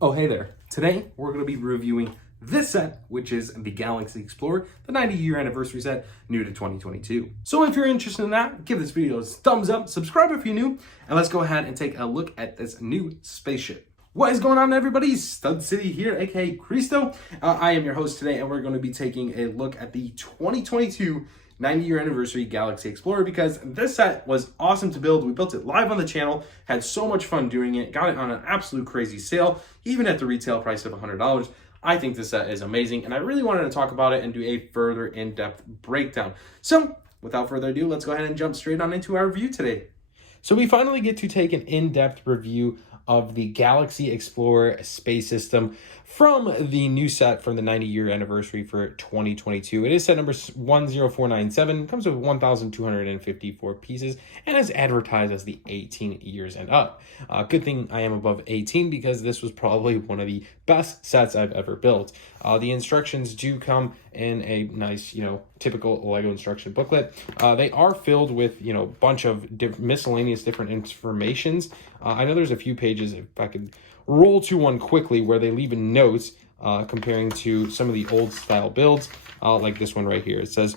Oh, hey there. Today, we're going to be reviewing this set, which is the Galaxy Explorer, the 90-year anniversary set, new to 2022. So if you're interested in that, give this video a thumbs up, subscribe if you're new, and let's go ahead and take a look at this new spaceship. What is going on, everybody? Stud City here, aka Cristo. I am your host today, and we're going to be taking a look at the 2022 90-year anniversary Galaxy Explorer, because this set was awesome to build. We built it live on the channel, had so much fun doing it, got it on an absolute crazy sale, even at the retail price of $100. I think this set is amazing, and I really wanted to talk about it and do a further in-depth breakdown. So without further ado, let's go ahead and jump straight on into our review today. So we finally get to take an in-depth review of the Galaxy Explorer space system from the new set from the 90-year anniversary for 2022. It is set number 10497, comes with 1,254 pieces, and is advertised as the 18 years and up. Good thing I am above 18, because this was probably one of the best sets I've ever built. The instructions do come in a nice, typical Lego instruction booklet. They are filled with, a bunch of miscellaneous different informations. I know there's a few pages, if I could roll to one quickly, where they leave notes comparing to some of the old style builds, like this one right here. It says,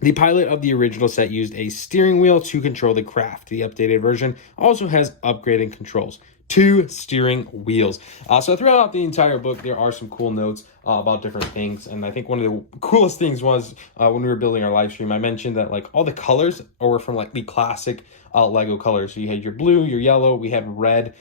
the pilot of the original set used a steering wheel to control the craft. The updated version also has upgraded controls. 2 steering wheels. So throughout the entire book, there are some cool notes about different things. And I think one of the coolest things was when we were building our live stream, I mentioned that all the colors were from the classic Lego colors. So you had your blue, your yellow, we had red,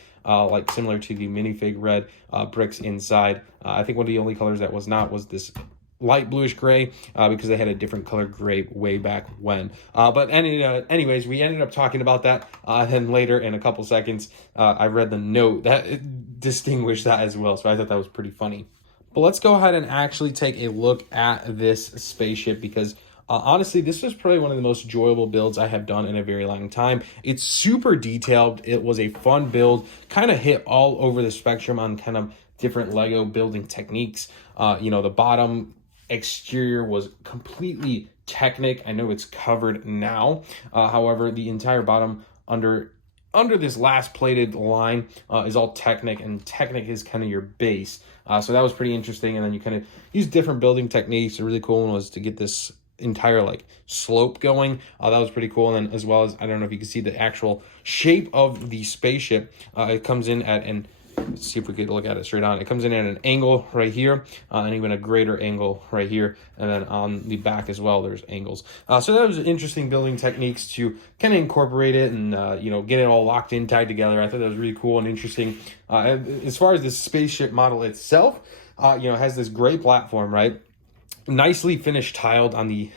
similar to the minifig red bricks inside. I think one of the only colors that was not was this light bluish gray, because they had a different color gray way back when. But anyways, we ended up talking about that. Then later in a couple seconds, I read the note that distinguished that as well. So I thought that was pretty funny. But let's go ahead and actually take a look at this spaceship, because honestly, this was probably one of the most enjoyable builds I have done in a very long time. It's super detailed. It was a fun build, kind of hit all over the spectrum on kind of different Lego building techniques. The bottom exterior was completely Technic. I know it's covered now. However, the entire bottom under this last plated line is all Technic, and Technic is kind of your base. So that was pretty interesting. And then you kind of use different building techniques. A really cool one was to get this entire slope going. That was pretty cool. And then as well as, I don't know if you can see the actual shape of the spaceship. It comes in at an, let's see if we could look at it straight on. It comes in at an angle right here, and even a greater angle right here. And then on the back as well, there's angles. So that was interesting building techniques to kind of incorporate it and, get it all locked in, tied together. I thought that was really cool and interesting. As far as this spaceship model itself, it has this great platform, right? Nicely finished tiled on the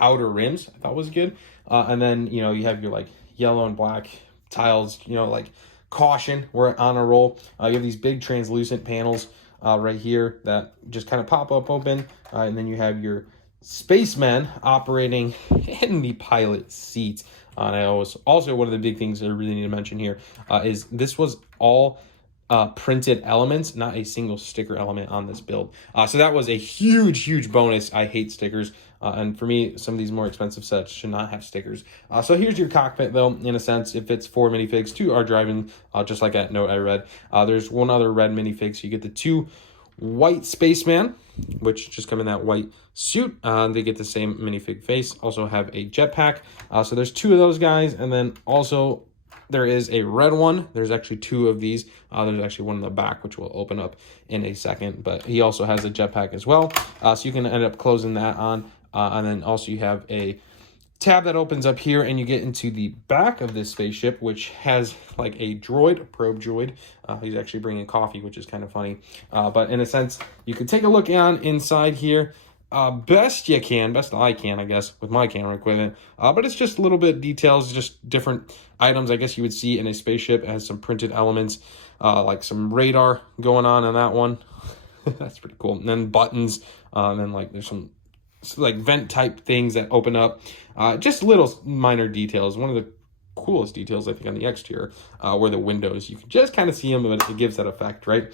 outer rims. I thought was good. And then, you have your yellow and black tiles, caution, we're on a roll. You have these big translucent panels right here that just kind of pop up open, and then you have your spacemen operating in the pilot seat. And also one of the big things I really need to mention here is this was all printed elements, not a single sticker element on this build. So that was a huge bonus. I hate stickers. And for me, some of these more expensive sets should not have stickers. So here's your cockpit, though, in a sense. It fits 4 minifigs. 2 are driving, just like that note I read. There's one other red minifig, so you get the 2 white spaceman, which just come in that white suit. They get the same minifig face. Also have a jetpack. So there's 2 of those guys, and then also there is a red one. There's actually 2 of these. There's actually one in the back, which will open up in a second. But he also has a jetpack as well. So you can end up closing that on. And then also you have a tab that opens up here, and you get into the back of this spaceship, which has a droid, a probe droid. He's actually bringing coffee, which is kind of funny. But in a sense, you can take a look inside here. Best I can, I guess, with my camera equipment. But it's just a little bit details, just different items I guess you would see in a spaceship. It has some printed elements, like some radar going on that one. That's pretty cool. And then buttons, and then there's some vent type things that open up. Just little minor details. One of the coolest details, I think, on the exterior were the windows. You can just kind of see them, but it gives that effect, right?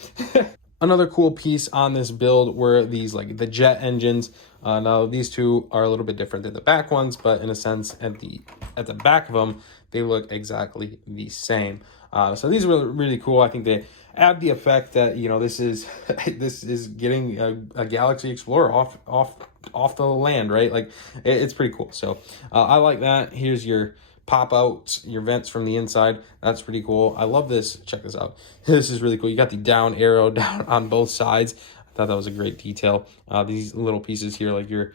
Another cool piece on this build were these the jet engines. Now these 2 are a little bit different than the back ones, but in a sense at the back of them, they look exactly the same. So these were really cool. I think they add the effect that, you know, this is this is getting a Galaxy Explorer off the land, right? Like it's pretty cool. So I like that. Here's your pop out, your vents from the inside. That's pretty cool. I love this. Check this out. This is really cool. You got the down arrow down on both sides. I thought that was a great detail. These little pieces here, like your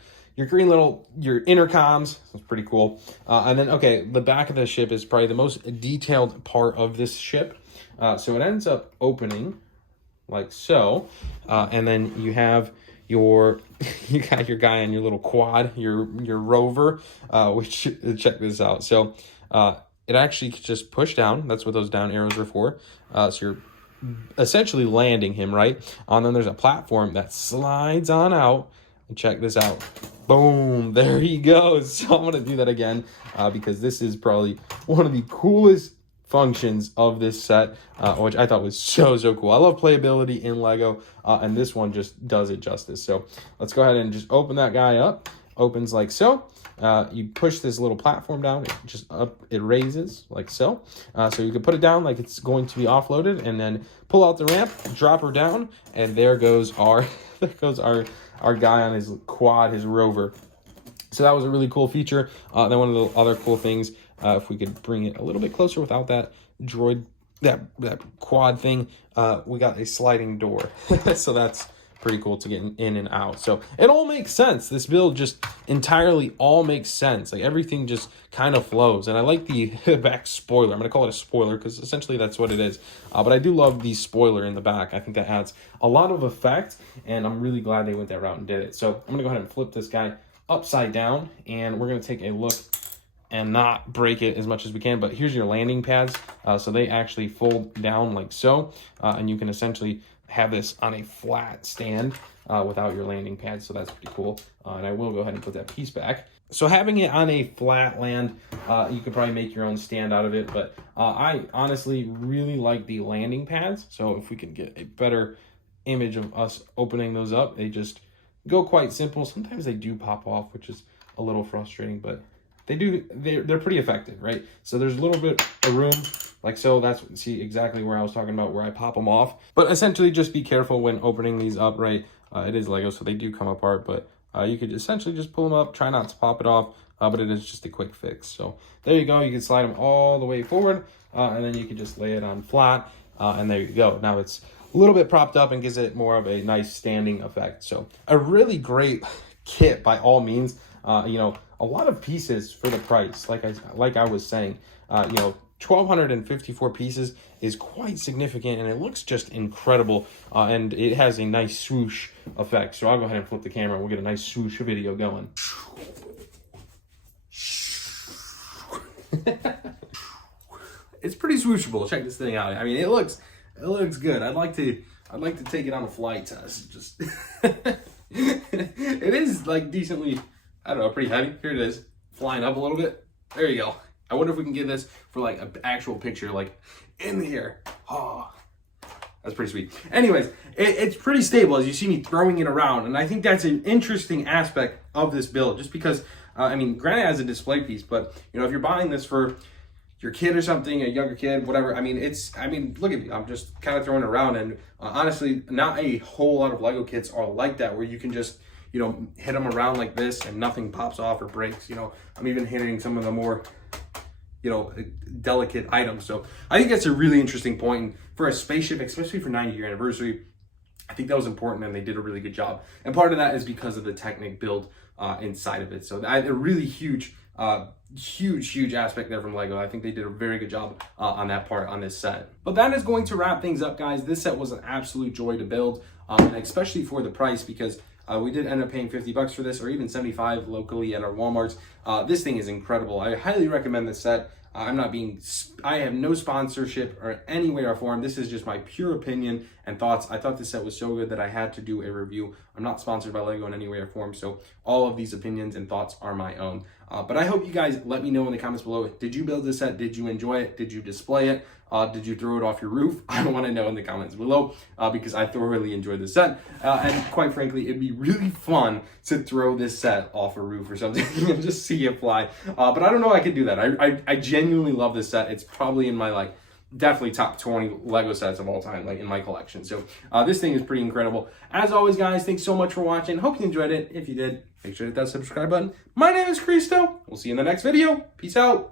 green little, your intercoms. That's pretty cool. And then, okay, the back of the ship is probably the most detailed part of this ship. So it ends up opening like so. And then you have you got your guy on your little quad, your rover, which, check this out. So it actually just push down. That's what those down arrows are for. So you're essentially landing him, right? And then there's a platform that slides on out. And check this out. Boom, there he goes. So I'm going to do that again because this is probably one of the coolest functions of this set, which I thought was so cool. I love playability in Lego, and this one just does it justice. So let's go ahead and just open that guy up. Opens like so. You push this little platform down, it just it raises like so. So you can put it down like it's going to be offloaded, and then pull out the ramp, drop her down, and there goes our our guy on his quad, his rover. So that was a really cool feature. Then one of the other cool things, if we could bring it a little bit closer without that droid, that quad thing, we got a sliding door. So that's pretty cool to get in and out. So it all makes sense. This build just entirely all makes sense. Like everything just kind of flows. And I like the back spoiler. I'm going to call it a spoiler because essentially that's what it is. But I do love the spoiler in the back. I think that adds a lot of effect, and I'm really glad they went that route and did it. So I'm going to go ahead and flip this guy upside down, and we're going to take a look and not break it as much as we can. But here's your landing pads. So they actually fold down like so, and you can essentially have this on a flat stand without your landing pads. So that's pretty cool. And I will go ahead and put that piece back. So having it on a flat land, you could probably make your own stand out of it. But I honestly really like the landing pads. So if we can get a better image of us opening those up, they just go quite simple. Sometimes they do pop off, which is a little frustrating, but they're pretty effective, right? So there's a little bit of room like so. That's, see exactly where I was talking about, where I pop them off. But essentially just be careful when opening these up, right? It is Lego, so they do come apart, but you could essentially just pull them up, try not to pop it off, but it is just a quick fix. So there you go. You can slide them all the way forward, and then you can just lay it on flat, and there you go. Now it's a little bit propped up and gives it more of a nice standing effect. So a really great kit by all means. You know, a lot of pieces for the price. Like I was saying, you know, 1,254 pieces is quite significant, and it looks just incredible. And it has a nice swoosh effect. So I'll go ahead and flip the camera, and we'll get a nice swoosh video going. It's pretty swooshable. Check this thing out. I mean, it looks good. I'd like to take it on a flight test. Just it is like decently, I don't know, pretty heavy. Here it is, flying up a little bit. There you go. I wonder if we can get this for like an actual picture, like in the air. Oh, that's pretty sweet. Anyways, it's pretty stable as you see me throwing it around, and I think that's an interesting aspect of this build. Just because, I mean, granted as a display piece, but you know, if you're buying this for your kid or something, a younger kid, whatever. I mean, look at me. I'm just kind of throwing it around, and honestly, not a whole lot of Lego kits are like that, where you can just, you know, hit them around like this and nothing pops off or breaks. You know, I'm even hitting some of the more, you know, delicate items. So I think that's a really interesting point. And for a spaceship, especially for 90-year anniversary, I think that was important, and they did a really good job. And part of that is because of the Technic build inside of it. So that a really huge aspect there from Lego. I think they did a very good job on that part on this set. But that is going to wrap things up, guys. This set was an absolute joy to build, and especially for the price, because we did end up paying $50 for this, or even $75 locally at our Walmarts. This thing is incredible. I highly recommend this set. I have no sponsorship or any way or form. This is just my pure opinion and thoughts. I thought this set was so good that I had to do a review. I'm not sponsored by Lego in any way or form, so all of these opinions and thoughts are my own. But I hope you guys let me know in the comments below. Did you build this set? Did you enjoy it? Did you display it? Did you throw it off your roof? I want to know in the comments below because I thoroughly enjoyed this set. And quite frankly, it'd be really fun to throw this set off a roof or something and just see it fly. But I don't know if I could do that. I genuinely love this set. It's probably in my like definitely top 20 Lego sets of all time, like in my collection. So this thing is pretty incredible. As always, guys, thanks so much for watching. Hope you enjoyed it. If you did, make sure to hit that subscribe button. My name is Cristo. We'll see you in the next video. Peace out.